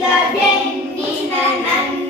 ಬಾಗಿದ ಬೆನ್ನಿನ ನನ್ನಯ